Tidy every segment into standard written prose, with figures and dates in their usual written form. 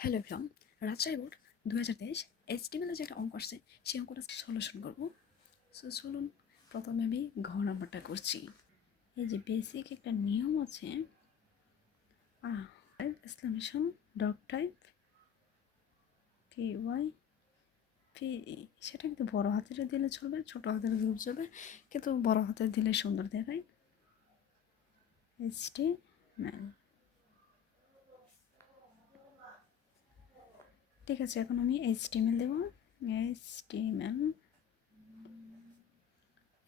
Hello everyone, Rajshahi board 2023 HTML যে একটা অঙ্ক আসছে সেই অঙ্কটা সলিউশন করবো। সো চলুন প্রথমে আমি ঘ নাম্বারটা করছি। এই যে বেসিক একটা নিয়ম আছে, এক্সক্লামেশন ডগ টাইপ কে ওয়াই পি, সেটা কিন্তু বড় হাতের দিলে চলবে, ছোট হাতের দিলে চলবে, কিন্তু বড় হাতের দিলে সুন্দর দেখায়। এইচটিএমএল, ঠিক আছে। এখন আমি এইচটিএমএল দেবো।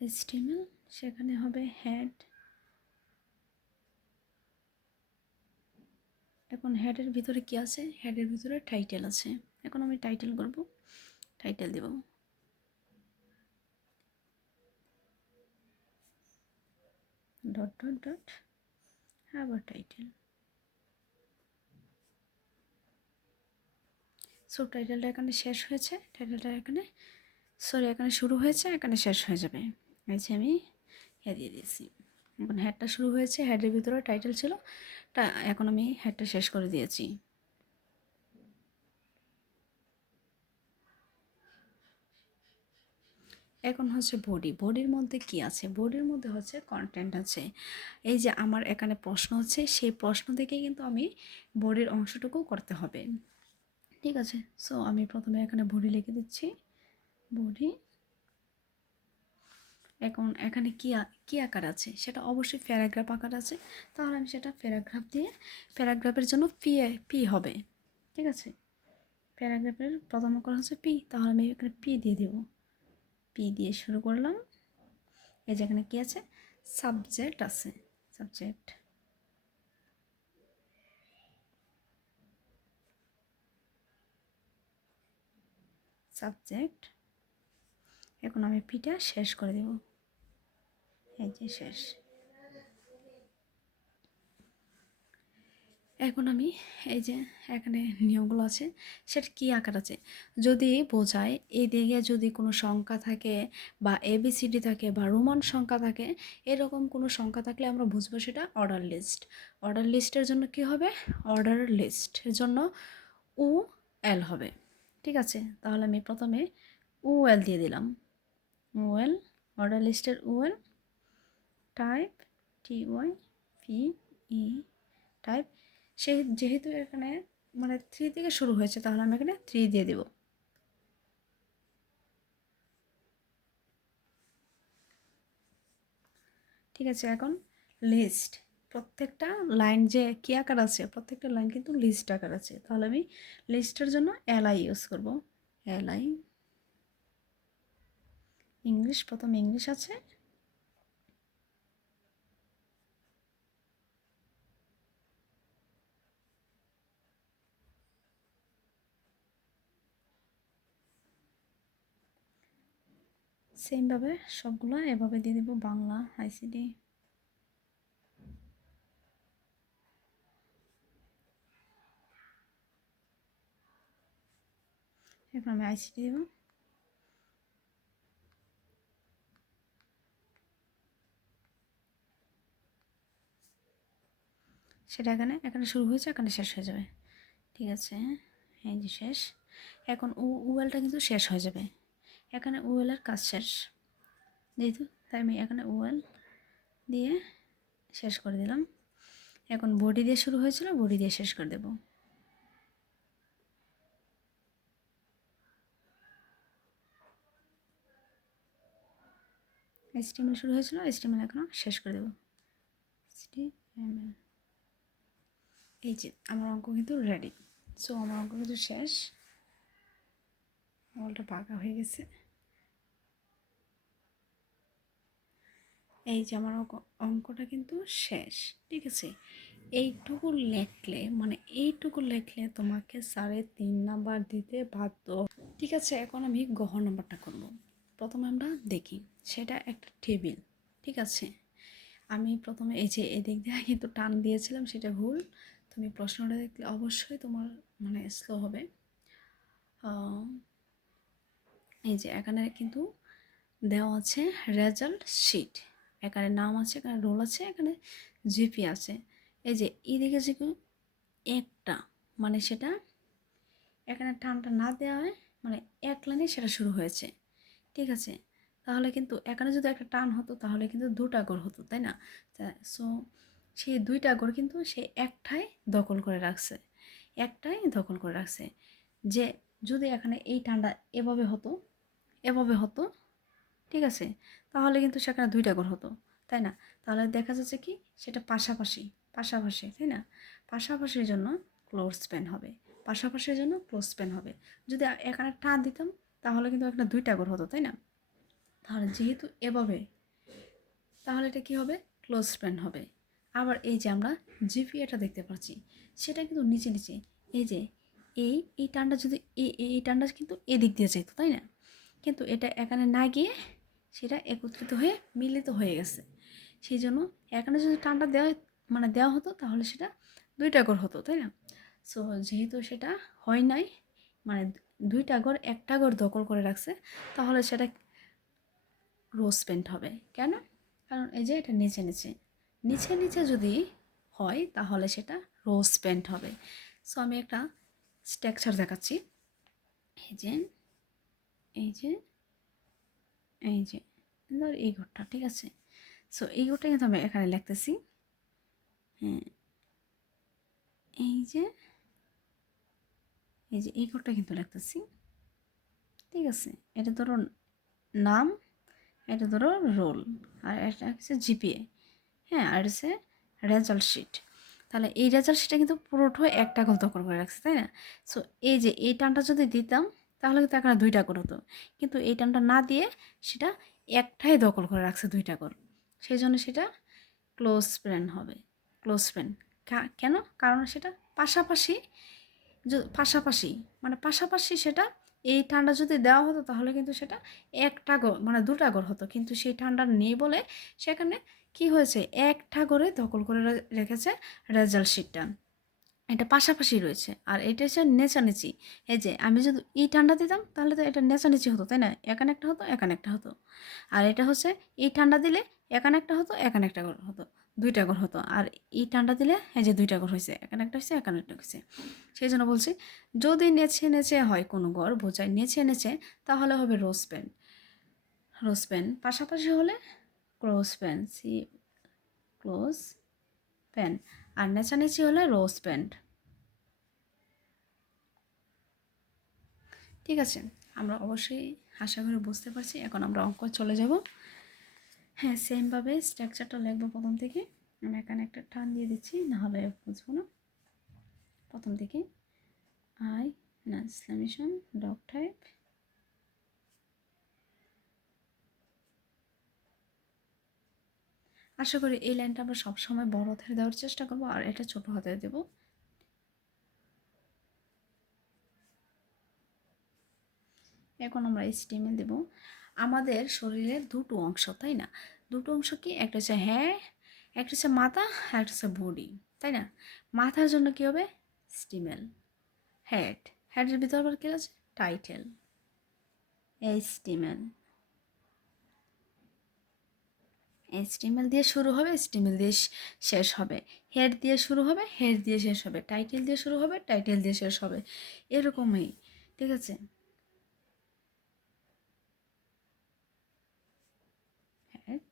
এইচটিএমএল সেখানে হবে হেড। এখন হেডের ভিতরে কি আছে? হেডের ভিতরে টাইটেল আছে। এখন আমি টাইটেল করব, টাইটেল দেব ডট ডট ডট, আবার টাইটেল। সো টাইটেলটা এখানে শেষ হয়েছে, টাইটেলটা এখানে এখানে শুরু হয়েছে, এখানে শেষ হয়ে যাবে। এই যে আমি দিয়ে দিয়েছি। এখন হেডটা শুরু হয়েছে, হেডের ভিতরে টাইটেল ছিল, এখন আমি হেডটা শেষ করে দিয়েছি। এখন হচ্ছে বডি। বডির মধ্যে কি আছে? বডির মধ্যে হচ্ছে কন্টেন্ট আছে। এই যে আমার এখানে প্রশ্ন হচ্ছে, সেই প্রশ্ন থেকে কিন্তু আমি বডির অংশটুকু করতে হবে, ঠিক আছে। সো আমি প্রথমে এখানে বডি লিখে দিচ্ছি, বডি। এখন এখানে কি আকার আছে? সেটা অবশ্যই প্যারাগ্রাফ আকার আছে, তাহলে আমি সেটা প্যারাগ্রাফ দিয়ে, প্যারাগ্রাফের জন্য পি হবে, ঠিক আছে। প্যারাগ্রাফের প্রথম অক্ষর হচ্ছে পি, তাহলে আমি এখানে পি দিয়ে দেব। পি দিয়ে শুরু করলাম। এই যে এখানে কি আছে? সাবজেক্ট আছে, সাবজেক্ট। সাবজেক্ট। এখন আমি পিটা শেষ করে দেব, এই যে শেষ। এখন আমি এই যে এখানে নিয়মগুলো আছে, সেটা কি আকার আছে যদি বোঝায়, এই দিকে যদি কোনো সংখ্যা থাকে বা এবিসিডি থাকে বা রোমান সংখ্যা থাকে, এরকম কোনো সংখ্যা থাকলে আমরা বুঝবো সেটা অর্ডার লিস্ট। অর্ডার লিস্টের জন্য কি হবে? অর্ডার লিস্টের জন্য উ এল হবে, ঠিক আছে। তাহলে আমি প্রথমে উ এল দিয়ে দিলাম, উ এল, অর্ডার লিস্টের U L, type T Y P E, type. যেহেতু এখানে মানে 3 থেকে শুরু হয়েছে, তাহলে আমি এখানে 3 দিয়ে দেব। ঠিক আছে। এখন লিস্ট, প্রত্যেকটা লাইন যে কি আকার আছে, প্রত্যেকটা লাইন কিন্তু লিস্ট আকার আছে, তাহলে আমি লিস্টের জন্য এলআই ইউজ করব। এলআই, ইংলিশ, প্রথম ইংলিশ আছে। সেমভাবে সবগুলো এভাবে দিয়ে দেব। বাংলা, আইসিডি। এখন আমি আইসিডি দেব। সেটা এখানে এখানে শুরু হয়েছে, এখানে শেষ হয়ে যাবে, ঠিক আছে। এই যে শেষ। এখন উএলটা কিন্তু শেষ হয়ে যাবে, এখানে উএলের কাজ শেষ যেহেতু, তাই আমি এখানে উএল দিয়ে শেষ করে দিলাম। এখন বডি দিয়ে শুরু হয়েছিল, বডি দিয়ে শেষ করে দেব। এইচটিএমএল শুরু হয়েছিল, এইচটিএমএল এখনও শেষ করে দেব। এইচটিএমএল, এই যে আমার অঙ্ক কিন্তু রেডি। সো আমার অঙ্ক কিন্তু শেষ। ওয়ালটা পাকা হয়ে গেছে। এই যে আমার অঙ্কটা কিন্তু শেষ, ঠিক আছে। এইটুকু লেখলে, মানে এইটুকু লেখলে তোমাকে 3.5 নাম্বার দিতে বাধ্য, ঠিক আছে। এখন আমি গহ নাম্বারটা করব। প্রথমে আমরা দেখি, সেটা একটা টেবিল, ঠিক আছে। আমি প্রথমে এই যে এদিক দিয়ে কিন্তু টান দিয়েছিলাম, সেটা ভুল। তুমি প্রশ্নটা দেখলে অবশ্যই তোমার মানে স্লো হবে। এই যে এখানে কিন্তু দেওয়া আছে রেজাল্ট শিট, এখানে নাম আছে, এখানে রোল আছে, এখানে জিপি আছে। এই যে এদিকে যে একটা, মানে সেটা এখানে টানটা না দেওয়া হয়, মানে এক লাইনে সেটা শুরু হয়েছে, ঠিক আছে। তাহলে কিন্তু এখানে যদি একটা টান হতো তাহলে কিন্তু দুটা গড় হতো, তাই না? সো সেই দুইটা গড় কিন্তু সে একটাই দখল করে রাখছে, একটাই দখল করে রাখছে। যে যদি এখানে এই টানটা এভাবে হতো, এভাবে হতো, ঠিক আছে, তাহলে কিন্তু সেখানে দুইটা ঘর হতো, তাই না? তাহলে দেখা যাচ্ছে কি সেটা পাশাপাশি, পাশাপাশি, তাই না? পাশাপাশির জন্য ক্লোজ স্প্যান হবে, পাশাপাশির জন্য ক্লোজ স্প্যান হবে। যদি এখানে টান দিতাম তাহলে কিন্তু এখানে দুইটা ঘর হতো, তাই না? তাহলে যেহেতু এভাবে, তাহলে এটা কী হবে? ক্লোজ স্প্যান হবে। আবার এই যে আমরা জিপিএটা দেখতে পাচ্ছি, সেটা কিন্তু নিচে নিচে, এই যে এই টানটা যদি এই টানটা কিন্তু এদিক দিয়ে যেত, তাই না? কিন্তু এটা এখানে না গিয়ে সেটা একত্রিত হয়ে মিলিত হয়ে গেছে। সেই জন্য এখানে যদি টানটা দেওয়া, মানে দেওয়া হতো তাহলে সেটা দুইটা ঘর হতো, তাই না? সো যেহেতু সেটা হয় নাই, মানে দুইটা ঘর একটা ঘর দখল করে রাখছে, তাহলে সেটা রোজ পেন্ট হবে। কেন? কারণ এই যে এটা নিচে নিচে, নিচে নিচে যদি হয় তাহলে সেটা রোজ পেন্ট হবে। সো আমি একটা স্ট্রাকচার দেখাচ্ছি। এই যে এই যে এই যে ধর এই ঘরটা, ঠিক আছে। সো এই ঘরটা কিন্তু আমি এখানে লিখতেছি। হ্যাঁ, এই যে এই ঘরটা কিন্তু লিখতেছি, ঠিক আছে। এটা ধরো নাম, এটা ধরো রোল, আর এটা হচ্ছে জিপিএ, হ্যাঁ, আর হচ্ছে রেজাল্ট শিট। তাহলে এই রেজাল্ট শিটটা কিন্তু পুরোটাই একটা গোল দখল করে রাখছে, তাই না? সো এই যে এই টানটা যদি দিতাম তাহলে কিন্তু এখানে দুইটা গোল হতো, কিন্তু এই টানটা না দিয়ে সেটা একটাই দখল করে রাখছে, দুইটা গোল। সেই জন্য সেটা ক্লোজ ফ্রেন্ড হবে, ক্লোজ ফ্রেন্ড। কেন? কারণ সেটা পাশাপাশি, পাশাপাশি, মানে পাশাপাশি সেটা, এই ঠান্ডা যদি দেওয়া হতো তাহলে কিন্তু সেটা একটা ঘর, মানে দুটা ঘর হতো, কিন্তু সেই ঠান্ডা নেই বলে সেখানে কি হয়েছে, একটা ঘরে দখল করে রেখেছে রেজাল্ট শিটটা। এটা পাশাপাশি রয়েছে, আর এটা হচ্ছে নেচানেচি। এই যে আমি যদি এই ঠান্ডা দিতাম তাহলে তো এটা নেচানেচি হতো, তাই না? এখানে একটা হতো, এখানে একটা হতো। আর এটা হচ্ছে এই ঠান্ডা দিলে এখানে একটা হতো, এখানে একটা হতো, দুইটা ঘর হতো। আর এই ঠান্ডা দিলে এই যে দুইটা ঘর হয়েছে, এখানে একটা হয়েছে, এখানে একটা হয়েছে। সেই জন্য বলছি, যদি নেচে নেচে হয় কোনো ঘর, বোঝায় নেচে নেচে, তাহলে হবে রোজ পেন। রোজ পেন পাশাপাশি হলে ক্লোজ পেন, সি ক্লোজ পেন। আর নেচানেচি হলে রোজ পেন। ঠিক আছে, আমরা অবশ্যই আশা করি বুঝতে পারছি। এখন আমরা অঙ্ক চলে যাব। হ্যাঁ, সেমভাবে স্ট্রাকচারটা লিখবো প্রথম থেকে। আমি এখানে একটা টান দিয়ে দিচ্ছি, নাহলে বুঝবো না। প্রথম থেকে আই না এক্সক্লামেশন ডগ টাইপ, আশা করি এই লাইনটা আমরা সবসময় বড় হাতের দেওয়ার চেষ্টা করবো, আর এটা ছোট হাতে দেবো। এখন আমরা এইচটিএমএল দেব। আমাদের শরীরের দুটো অংশ, তাই না? দুটো অংশ কি? একটা হচ্ছে হ্যাঁ, একটা হচ্ছে মাথা, আর একটা হচ্ছে বডি, তাই না? মাথার জন্য কি হবে? স্টিমেল। হেড, হেডের ভিতর আবার কি আছে? টাইটেল। এইচটিএমএল, এইচটিএমএল দিয়ে শুরু হবে, এইচটিএমএল দিয়ে শেষ হবে। হেড দিয়ে শুরু হবে, হেড দিয়ে শেষ হবে। টাইটেল দিয়ে শুরু হবে, টাইটেল দিয়ে শেষ হবে। এরকমই, ঠিক আছে। হেড,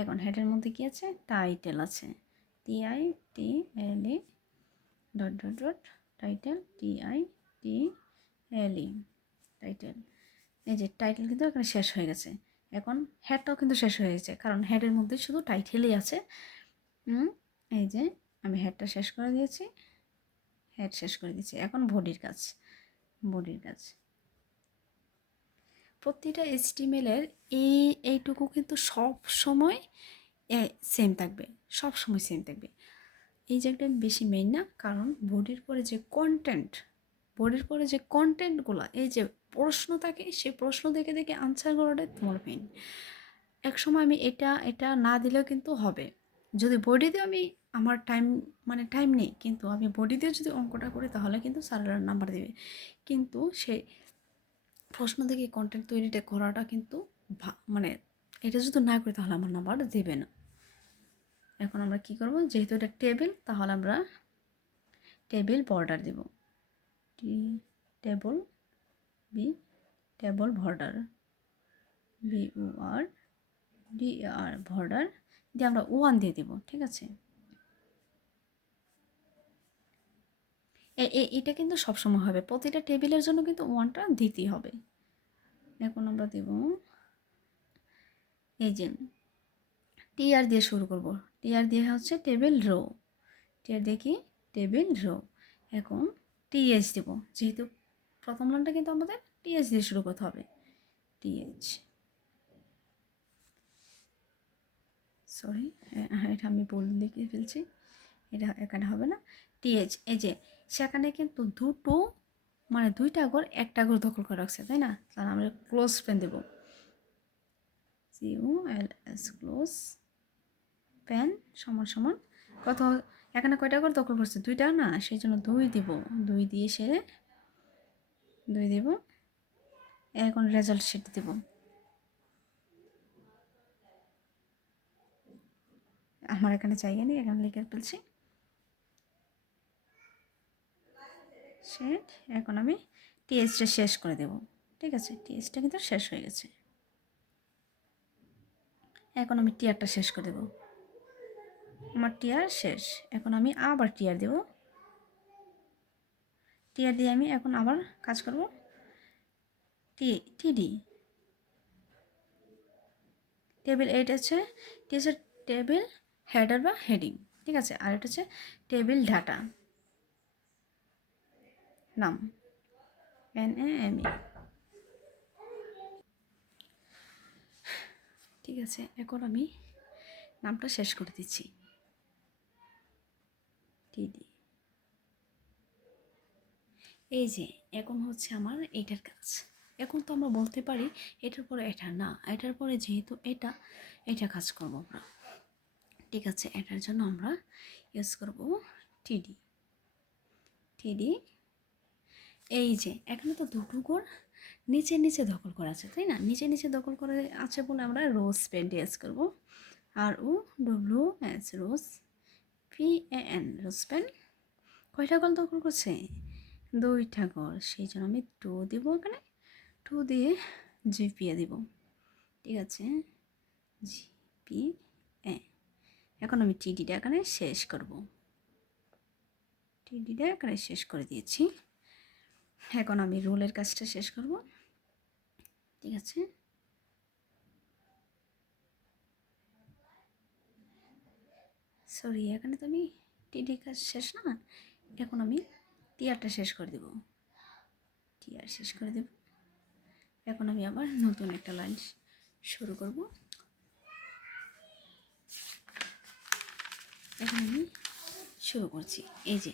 এখন হেডের মধ্যে কি আছে? টাইটেল আছে, TITLE dot dot dot title, TITLE title. এই যে টাইটেল কিন্তু এখানে শেষ হয়ে গেছে। এখন হেডটাও কিন্তু শেষ হয়ে গেছে, কারণ হেডের মধ্যে শুধু টাইটেলই আছে। এই যে আমি হেডটা শেষ করে দিয়েছি, হেড শেষ করে দিয়েছি। এখন বডির কাজ, বডির কাজ। প্রতিটা এইচটিএমএলের এইটুকু কিন্তু সব সময় সেম থাকবে, সব সময় সেম থাকবে। এই জায়গাটা বেশি মেইন না, কারণ বডির পরে যে কন্টেন্ট, বডির পরে যে কন্টেন্টগুলো, এই যে প্রশ্ন থাকে, সেই প্রশ্ন দেখে দেখে আনসার করাটাই তোমার মেইন। এক সময় আমি এটা এটা না দিলেও কিন্তু হবে। যদি বডি দিয়ে আমি, আমার টাইম, মানে টাইম নেই, কিন্তু আমি বডি দিয়ে যদি অঙ্কটা করি তাহলে কিন্তু স্যারেরা নাম্বার দেবে। কিন্তু সেই প্রশ্ন দেখে কন্টেন্ট তৈরিটা করাটা কিন্তু মানে এটা যদি না করি তাহলে আমার নাম্বার দেবে না। এখন আমরা কি করব? যেহেতু এটা টেবিল, তাহলে আমরা টেবিল বর্ডার দেব, table, B table border, BOR DAR border দিয়ে আমরা 1 দিয়ে দিব। ঠিক আছে, এটা কিন্তু সবসময় হবে, প্রতিটা টেবিলের জন্য কিন্তু 1টা দিতেই হবে। এখন আমরা দেব এই যে TR দিয়ে শুরু করব। TR দিয়ে হচ্ছে টেবিল রো, TR দিয়ে কি টেবিল রো। এখন TH দেব, যেহেতু প্রথম লাইনটা কিন্তু আমাদের TH দিয়ে শুরু করতে হবে। TH, সরি এটা আমি ভুল লিখে ফেলছি, এটা এখানে হবে না। TH, এই যে সেখানে কিন্তু দুটো মানে 2টা ঘর 1টা ঘর দখল করে রাখছে, তাই না? তাহলে আমরা ক্লোজ পেন দেব, COLS ক্লোজ পেন সমান সমান কত, এখানে কয়টা ঘর দখল করছে? 2টা না, সেই জন্য 2 দিব, 2 দিয়ে সেরে 2 দিব। এখন রেজাল্ট শিট দেব, আমার এখানে জায়গা নেই, এখানে লিখে ফেলছি সেট। এখন আমি THটা শেষ করে দেব। ঠিক আছে, THটা কিন্তু শেষ হয়ে গেছে। এখন আমি টিয়ারটা শেষ করে দেব, আমার টিয়ার শেষ। এখন আমি আবার টিয়ার দেব, টিয়ার দিয়ে আমি এখন আবার কাজ করব। TD টেবিল, এইটা হচ্ছে টিচার টেবিল হেডার বা হেডিং। ঠিক আছে, আর এটা হচ্ছে টেবিল ডাটা নাম, NAME। ঠিক আছে, এখন আমি নামটা শেষ করে দিচ্ছি, TD। এই যে এখন হচ্ছে আমার এইটার কাজ। এখন তো আমরা বলতে পারি এটার পরে এটা না, এটার পরে যেহেতু এটা কাজ করবো আমরা। ঠিক আছে, এটার জন্য আমরা ইউজ করব TD। এই যে এখানে তো দুটো ঘর নিচে নিচে দখল করা আছে, তাই না? নিচে নিচে দখল করে আছে বলে আমরা রোজ পেন ইউজ করব, ROWS রোজ, PAN রোজ পেন। কয়টা ঘর দখল করছে? 2টা ঘর, সেই জন্য আমি 2 দিব, এখানে 2 দিয়ে GPA দিব। ঠিক আছে, GPA। এখন আমি TDটা এখানে শেষ করব, TDটা এখানে শেষ করে দিয়েছি। এখন আমি রোলের কাজটা শেষ করব। ঠিক আছে, সরি এখানে তো আমি TD কাজ শেষ না, এখন আমি টিয়ারটা শেষ করে দেব, টিয়ার শেষ করে দেব। এখন আমি আবার নতুন একটা লাইন শুরু করব। এখন আমি শুরু করছি, এই যে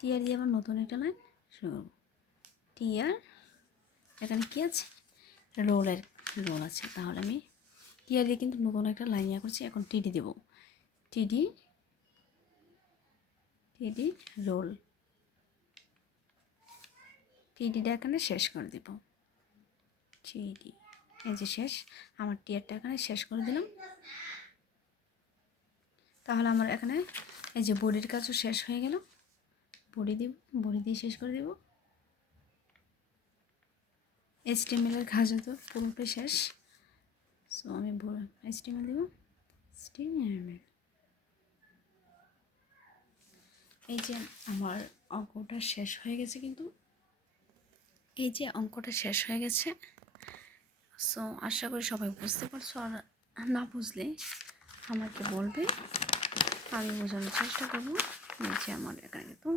টিয়ার দিয়ে আবার নতুন একটা লাইন শুরু করব। টিয়ার, এখানে কি আছে? রোল আছে, তাহলে আমি টিয়ার দিয়ে কিন্তু নতুন একটা লাইন ইয়া করছি। এখন TD দেব, TD রোল, TDটা এখানে শেষ করে দেব, TD। এই যে শেষ, আমার টিয়ারটা এখানে শেষ করে দিলাম। তাহলে আমার এখানে এই যে বডির কাজও শেষ হয়ে গেল, বডি দিয়ে শেষ করে দেব। HTML এর কাজও তো পুরোটাই শেষ, সো আমি HTML দেব, HTML। এই যে আমার অঙ্কটা শেষ হয়ে গেছে, কিন্তু এই যে অঙ্কটা শেষ হয়ে গেছে। সো আশা করি সবাই বুঝতে পারছো, আর না বুঝলে আমাকে বলবে, আমি বোঝানোর চেষ্টা করবো। যে আমার এখানে তো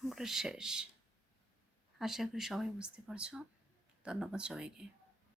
অঙ্কটা শেষ, আশা করি সবাই বুঝতে পারছো। ধন্যবাদ সবাইকে।